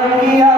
Yeah.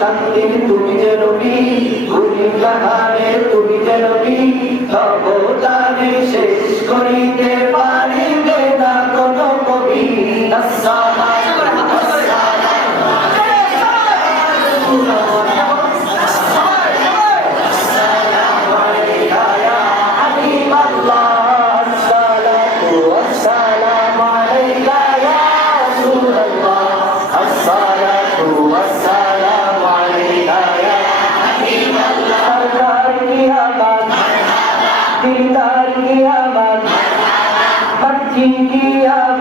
শান্তির তুমি যে নবী গুণী জাহানের তুমি যে নবী শেষ করিতে পার। গিয়া